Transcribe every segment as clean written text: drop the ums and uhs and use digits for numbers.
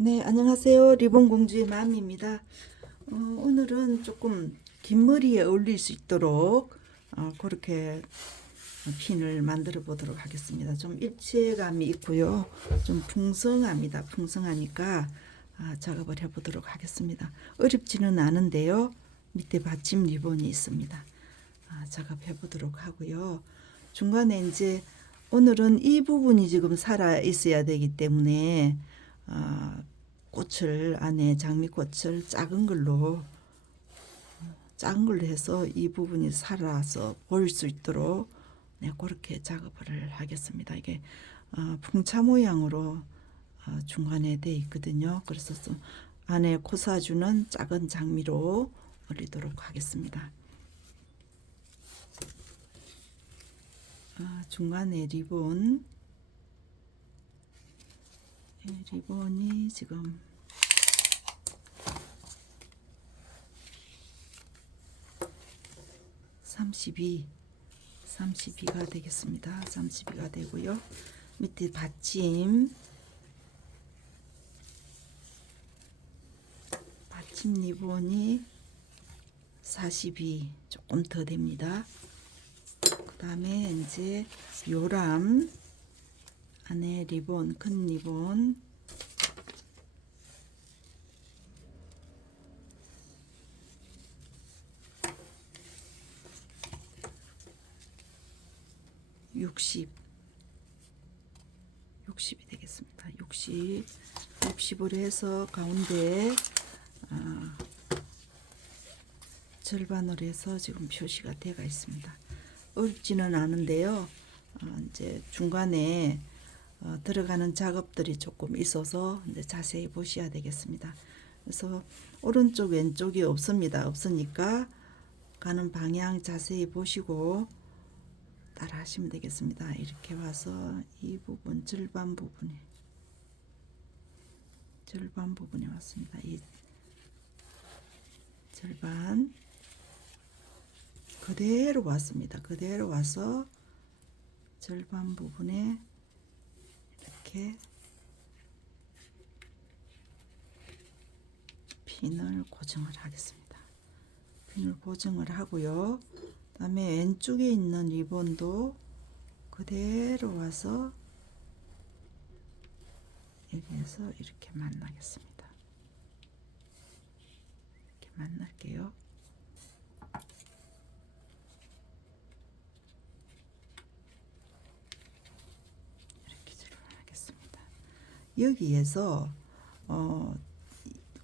네, 안녕하세요. 리본공주의 맘입니다. 오늘은 조금 긴 머리에 어울릴 수 있도록 그렇게 핀을 만들어 보도록 하겠습니다. 좀 입체감이 있고요. 좀 풍성합니다. 풍성하니까 작업을 해보도록 하겠습니다. 어렵지는 않은데요. 밑에 받침 리본이 있습니다. 작업해 보도록 하고요. 중간에 이제 오늘은 이 부분이 지금 살아 있어야 되기 때문에 꽃을 안에 장미꽃을 작은 걸로 해서 이 부분이 살아서 보일 수 있도록 네, 그렇게 작업을 하겠습니다. 이게 풍차 모양으로 중간에 돼 있거든요. 그래서 좀 안에 코사주는 작은 장미로 올리도록 하겠습니다. 중간에 리본이 지금 32가 되겠습니다. 32가 되고요. 밑에 받침 리본이 42 조금 더 됩니다. 그 다음에 이제 요람 안에 리본, 큰 리본 60이 되겠습니다. 60으로 해서 가운데 절반으로 해서 지금 표시가 되어 있습니다. 어렵지는 않은데요. 이제 중간에 들어가는 작업들이 조금 있어서 이제 자세히 보셔야 되겠습니다. 그래서 오른쪽 왼쪽이 없으니까 가는 방향 자세히 보시고 따라 하시면 되겠습니다. 이렇게 와서 이 부분 절반 부분에 왔습니다. 이 절반 그대로 왔습니다. 그대로 와서 절반 부분에 이렇게 핀을 고정을 하겠습니다. 핀을 고정을 하고요. 다음에 왼쪽에 있는 리본도 그대로 와서 여기에서 이렇게 만나겠습니다. 이렇게 만날게요. 이렇게 출발하겠습니다. 여기에서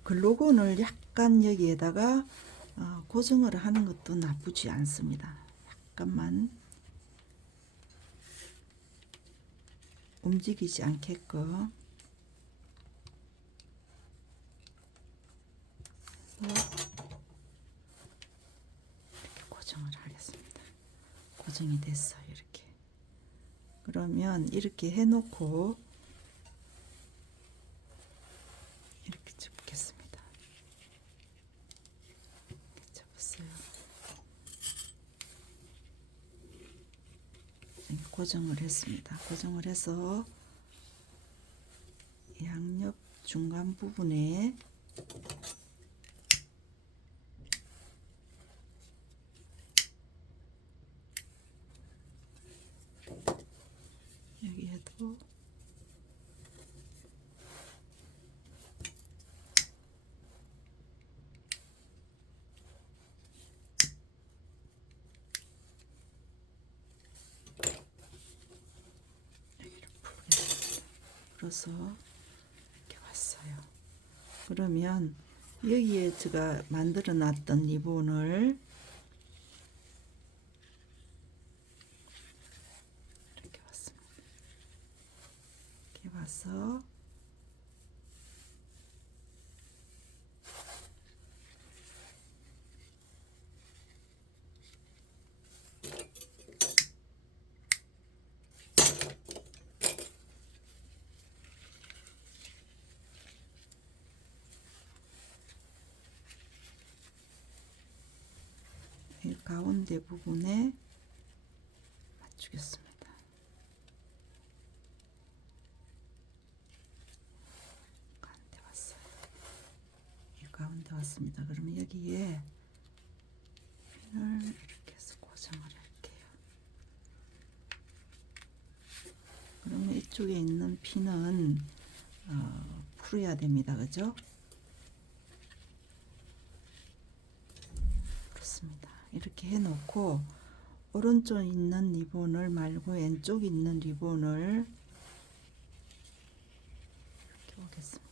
글루건을 약간 여기에다가 고정을 하는 것도 나쁘지 않습니다. 약간만 움직이지 않게끔 이렇게 고정을 하겠습니다. 고정이 됐어요. 이렇게. 그러면 이렇게 해놓고 이렇게 접겠습니다. 이렇게 접었어요. 이렇게 고정을 했습니다. 고정을 해서 양옆 중간 부분에 여기에도 풀어서 이렇게 왔어요. 그러면 여기에 제가 만들어 놨던 리본을 이렇게 왔습니다. 이렇게 와서 이 가운데 부분에 맞추겠습니다. 가운데 좋았습니다. 그러면 여기에 핀을 이렇게 해서 고정을 할게요. 그러면 이쪽에 있는 핀은 풀어야 됩니다. 그죠? 그렇습니다. 이렇게 해놓고 오른쪽 있는 리본을 말고 왼쪽 있는 리본을 이렇게 오겠습니다.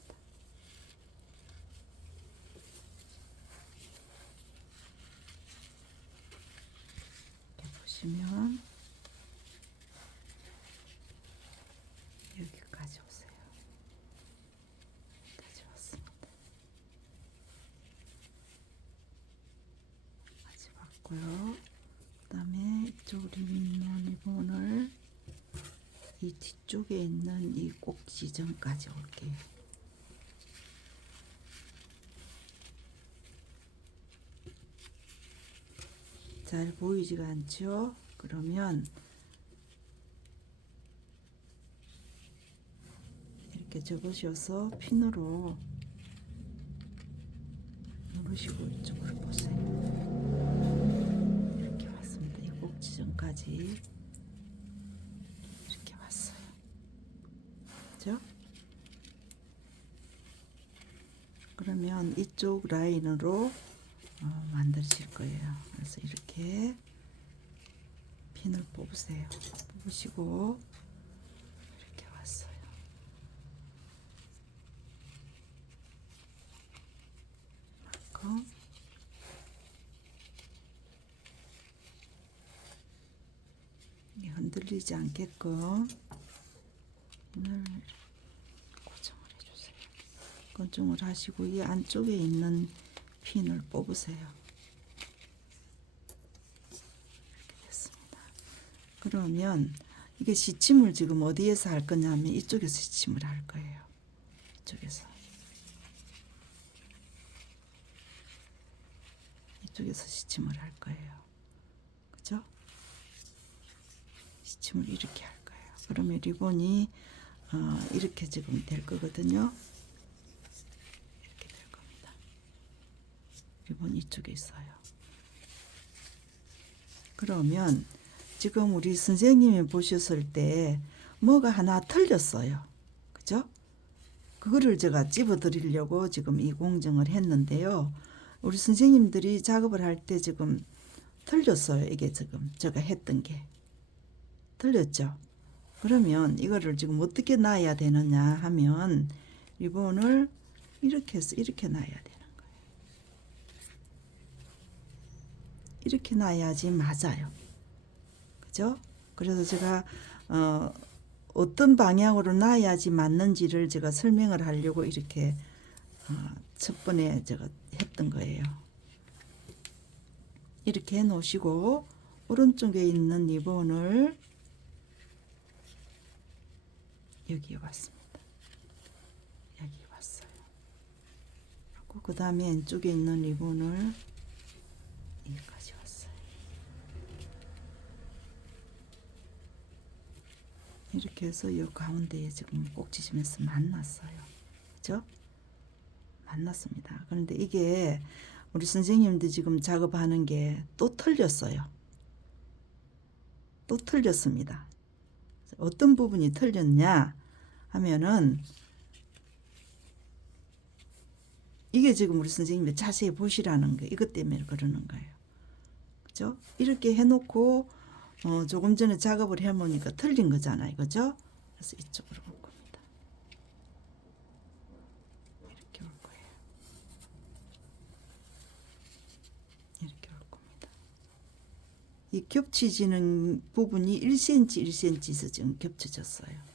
이렇게 보시면 여기까지 오세요. 여기까지 왔습니다. 여기까지 왔고요. 그 다음에 이쪽 리본을 이 뒤쪽에 있는 이 꼭 지점까지 올게요. 잘 보이지가 않죠? 그러면 이렇게 접으셔서 핀으로 누르시고 이쪽으로 보세요. 이렇게 왔습니다. 이 꼭 지점까지 이렇게 왔어요. 그죠? 그러면 이쪽 라인으로 만드실 거예요. 그래서 이렇게 핀을 뽑으세요. 뽑으시고 이렇게 왔어요. 만큼 흔들리지 않게끔 핀을 고정을 해주세요. 고정을 하시고 이 안쪽에 있는 핀을 뽑으세요. 이렇게 됐습니다. 그러면 이게 시침을 지금 어디에서 할 거냐면 이쪽에서 시침을 할 거예요. 이쪽에서 시침을 할 거예요. 그죠? 시침을 이렇게 할 거예요. 그러면 리본이 이렇게 지금 될 거거든요. 이렇게 될 겁니다. 리본 이쪽에 있어요. 그러면 지금 우리 선생님이 보셨을 때 뭐가 하나 틀렸어요. 그죠? 그거를 제가 집어 드리려고 지금 이 공정을 했는데요. 우리 선생님들이 작업을 할 때 지금 틀렸어요. 이게 지금 제가 했던 게 틀렸죠. 그러면 이거를 지금 어떻게 놔야 되느냐 하면 리본을 이렇게 해서 이렇게 놔야 되는 거예요. 이렇게 놔야지 맞아요. 그죠? 그래서 제가 어떤 방향으로 놔야지 맞는지를 제가 설명을 하려고 이렇게 첫 번에 제가 했던 거예요. 이렇게 해 놓으시고 오른쪽에 있는 리본을 여기에 왔습니다. 여기 왔어요. 그 다음에 왼쪽에 있는 리본을 여기까지 왔어요. 이렇게 해서 이 가운데에 지금 꼭지점에서 만났어요. 그죠? 만났습니다. 그런데 이게 우리 선생님들 지금 작업하는 게 또 틀렸어요. 또 틀렸습니다. 어떤 부분이 틀렸냐 하면은 이게 지금 우리 선생님이 자세히 보시라는 거 이것 때문에 그러는 거예요. 그죠? 이렇게 해놓고 조금 전에 작업을 해보니까 틀린 거잖아요. 그죠? 그래서 이쪽으로 올 겁니다. 이렇게 올 거예요. 이렇게 올 겁니다. 이 겹치지는 부분이 1cm, 1cm에서 지금 겹쳐졌어요.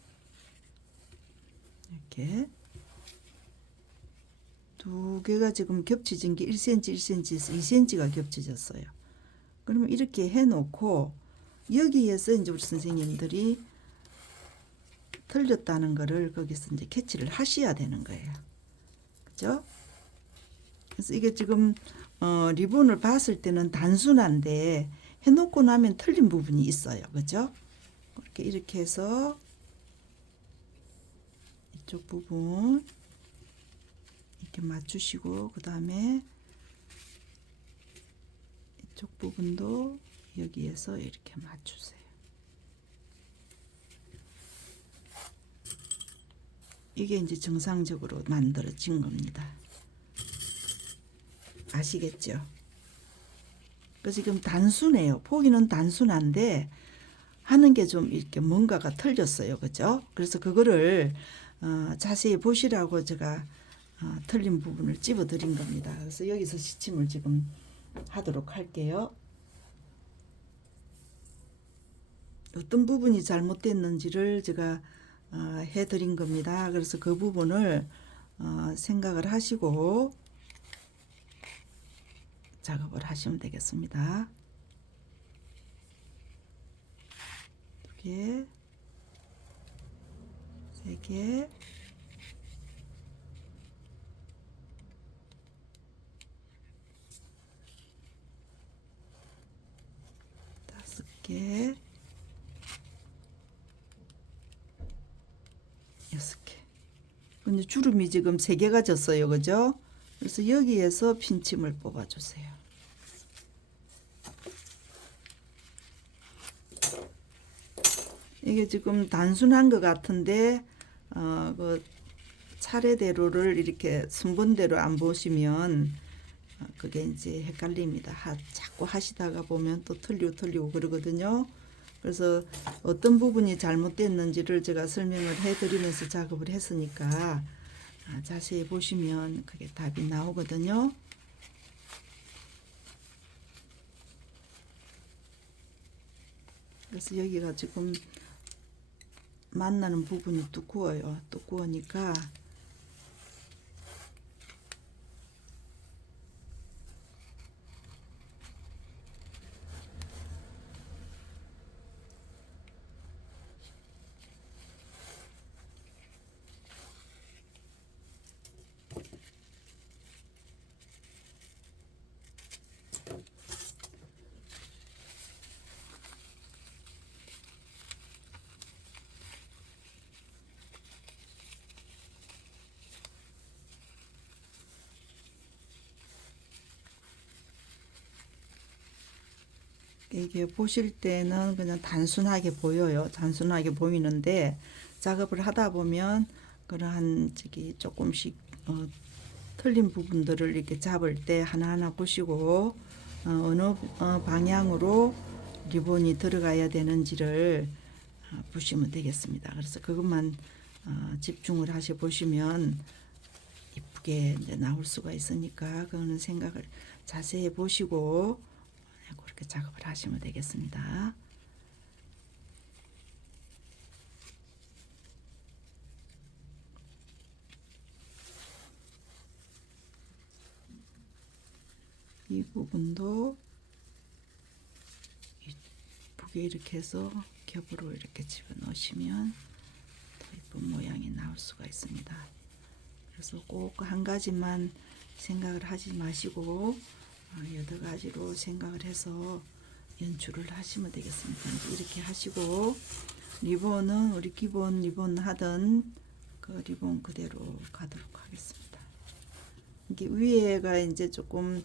이렇게 두 개가 지금 겹쳐진 게 1cm, 1cm에서 2cm가 겹쳐졌어요. 그러면 이렇게 해놓고 여기에서 이제 우리 선생님들이 틀렸다는 거를 거기서 이제 캐치를 하셔야 되는 거예요. 그죠? 그래서 이게 지금 리본을 봤을 때는 단순한데 해놓고 나면 틀린 부분이 있어요. 그죠? 이렇게 해서 이쪽 부분 이렇게 맞추시고 그 다음에 이쪽 부분도 여기에서 이렇게 맞추세요. 이게 이제 정상적으로 만들어진 겁니다. 아시겠죠? 그 지금 단순해요. 보기는 단순한데 하는 게 좀 이렇게 뭔가가 틀렸어요. 그죠? 그래서 그거를 자세히 보시라고 제가 틀린 부분을 집어 드린 겁니다. 그래서 여기서 시침을 지금 하도록 할게요. 어떤 부분이 잘못됐는지를 제가 해드린 겁니다. 그래서 그 부분을 생각을 하시고 작업을 하시면 되겠습니다. 2개, 3개, 5개, 6개. 근데 주름이 지금 3개가 졌어요. 그죠? 그래서 여기에서 핀침을 뽑아주세요. 이게 지금 단순한 것 같은데 그 차례대로를 이렇게 순번대로 안 보시면 그게 이제 헷갈립니다. 자꾸 하시다가 보면 또 틀리고 그러거든요. 그래서 어떤 부분이 잘못됐는지를 제가 설명을 해드리면서 작업을 했으니까 자세히 보시면 그게 답이 나오거든요. 그래서 여기가 지금 만나는 부분이 두꺼워요. 두꺼우니까 이게 보실 때는 그냥 단순하게 보여요. 단순하게 보이는데 작업을 하다 보면 그러한 조금씩 틀린 부분들을 이렇게 잡을 때 하나하나 보시고 어느 방향으로 리본이 들어가야 되는지를 보시면 되겠습니다. 그래서 그것만 집중을 하셔 보시면 이쁘게 이제 나올 수가 있으니까 그거는 생각을 자세히 보시고 그렇게 작업을 하시면 되겠습니다. 이 부분도 이쁘게 이렇게 해서 겹으로 이렇게 집어넣으시면 더 이쁜 모양이 나올 수가 있습니다. 그래서 꼭 한 가지만 생각을 하지 마시고 여러 가지로 생각을 해서 연출을 하시면 되겠습니다. 이렇게 하시고 리본은 우리 기본 리본 하던 그 리본 그대로 가도록 하겠습니다. 이게 위에가 이제 조금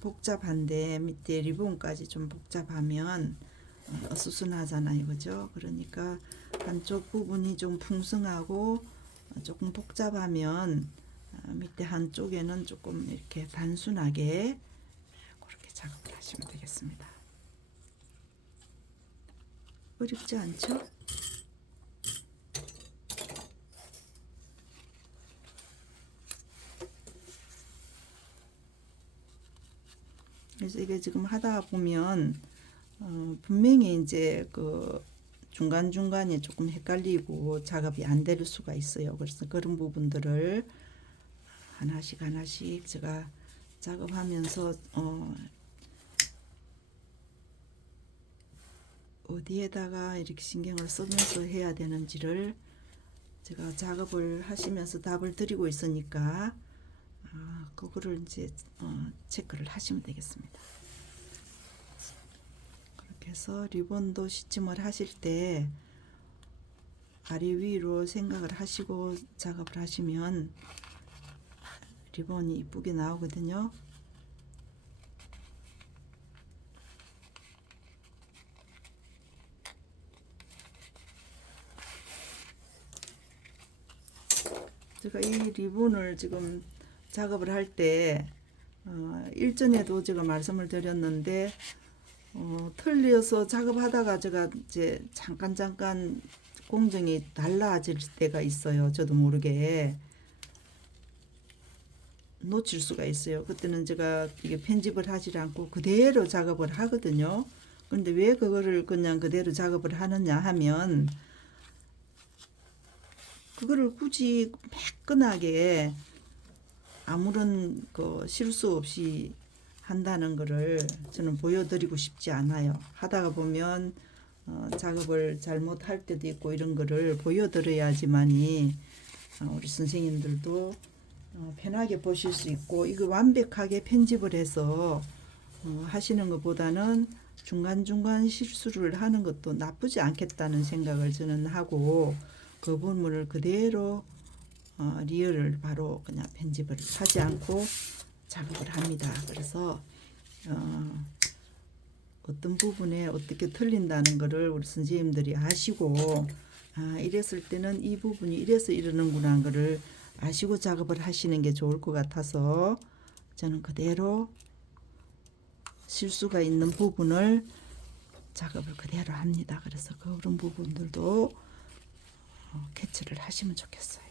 복잡한데 밑에 리본까지 좀 복잡하면 어수선하잖아요. 그죠? 그러니까 한쪽 부분이 좀 풍성하고 조금 복잡하면 밑에 한쪽에는 조금 이렇게 단순하게 그렇게 작업을 하시면 되겠습니다. 어렵지 않죠? 그래서 이게 지금 하다 보면 분명히 이제 그 중간중간에 조금 헷갈리고 작업이 안 될 수가 있어요. 그래서 그런 부분들을 하나씩 제가 작업하면서 어디에다가 이렇게 신경을 쓰면서 해야 되는지를 제가 작업을 하시면서 답을 드리고 있으니까 그거를 이제 체크를 하시면 되겠습니다. 그렇게 해서 리본도 시침을 하실 때 아래 위로 생각을 하시고 작업을 하시면 리본이 이쁘게 나오거든요. 제가 이 리본을 지금 작업을 할 때 일전에도 제가 말씀을 드렸는데 틀려서 작업하다가 제가 이제 잠깐 공정이 달라질 때가 있어요. 저도 모르게 놓칠 수가 있어요. 그때는 제가 이게 편집을 하지 않고 그대로 작업을 하거든요. 그런데 왜 그거를 그냥 그대로 작업을 하느냐 하면 그거를 굳이 매끈하게 아무런 그 실수 없이 한다는 거를 저는 보여드리고 싶지 않아요. 하다가 보면 작업을 잘못할 때도 있고 이런 거를 보여드려야지만이 우리 선생님들도 편하게 보실 수 있고, 이거 완벽하게 편집을 해서 하시는 것보다는 중간중간 실수를 하는 것도 나쁘지 않겠다는 생각을 저는 하고, 그 부분을 그대로 리얼을 바로 그냥 편집을 하지 않고 작업을 합니다. 그래서 어떤 부분에 어떻게 틀린다는 것을 우리 선생님들이 아시고, 이랬을 때는 이 부분이 이래서 이러는구나 하는 것을 아시고 작업을 하시는 게 좋을 것 같아서 저는 그대로 실수가 있는 부분을 작업을 그대로 합니다. 그래서 그런 부분들도 캐치를 하시면 좋겠어요.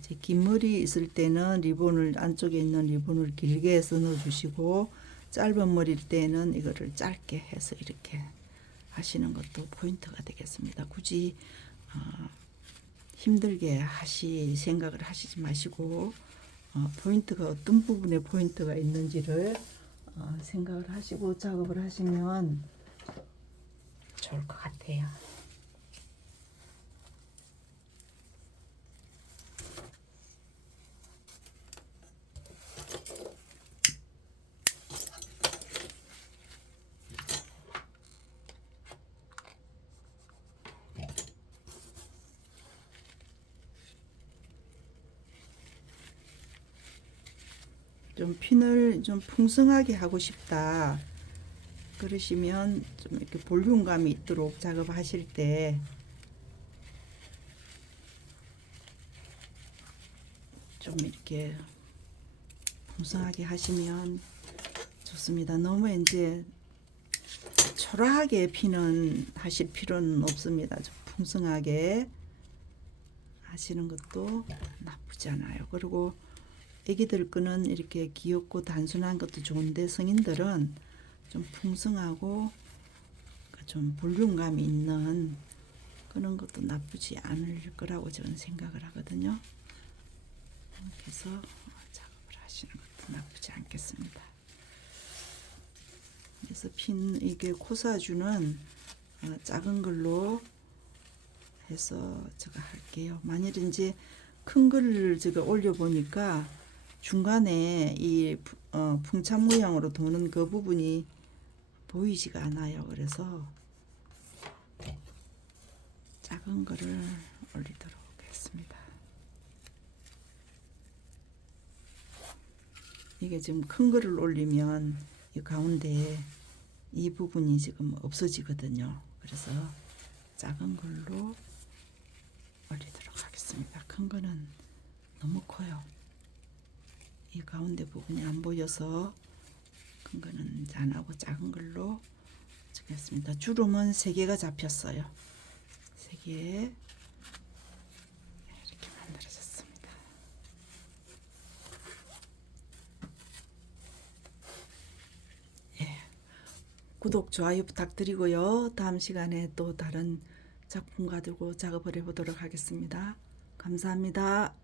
이제 긴 머리 있을 때는 리본을 안쪽에 있는 리본을 길게 해서 넣어주시고, 짧은 머리일 때는 이거를 짧게 해서 이렇게 하시는 것도 포인트가 되겠습니다. 굳이 힘들게 생각을 하시지 마시고 포인트가 어떤 부분에 포인트가 있는지를 생각을 하시고 작업을 하시면 좋을 것 같아요. 좀 핀을 좀 풍성하게 하고 싶다 그러시면 좀 이렇게 볼륨감이 있도록 작업하실 때 좀 이렇게 풍성하게 하시면 좋습니다. 너무 이제 초라하게 피는 하실 필요는 없습니다. 좀 풍성하게 하시는 것도 나쁘지 않아요. 그리고 애기들 거는 이렇게 귀엽고 단순한 것도 좋은데 성인들은 좀 풍성하고 좀 볼륨감이 있는 그런 것도 나쁘지 않을 거라고 저는 생각을 하거든요. 그래서 작업을 하시는 것도 나쁘지 않겠습니다. 그래서 핀 이게 코사주는 작은 걸로 해서 제가 할게요. 만일 이제 큰 거를 제가 올려 보니까 중간에 이 풍차 모양으로 도는 그 부분이 보이지가 않아요. 그래서 작은 거를 올리도록 하겠습니다. 이게 지금 큰 거를 올리면 이 가운데 이 부분이 지금 없어지거든요. 그래서 작은 걸로 올리도록 하겠습니다. 큰 거는 너무 커요. 이 가운데 부분이 안 보여서 큰 거는 안 하고 작은 걸로 찍겠습니다. 주름은 3개가 잡혔어요. 3개 이렇게 만들어졌습니다. 예, 구독, 좋아요 부탁드리고요. 다음 시간에 또 다른 작품 가지고 작업을 해보도록 하겠습니다. 감사합니다.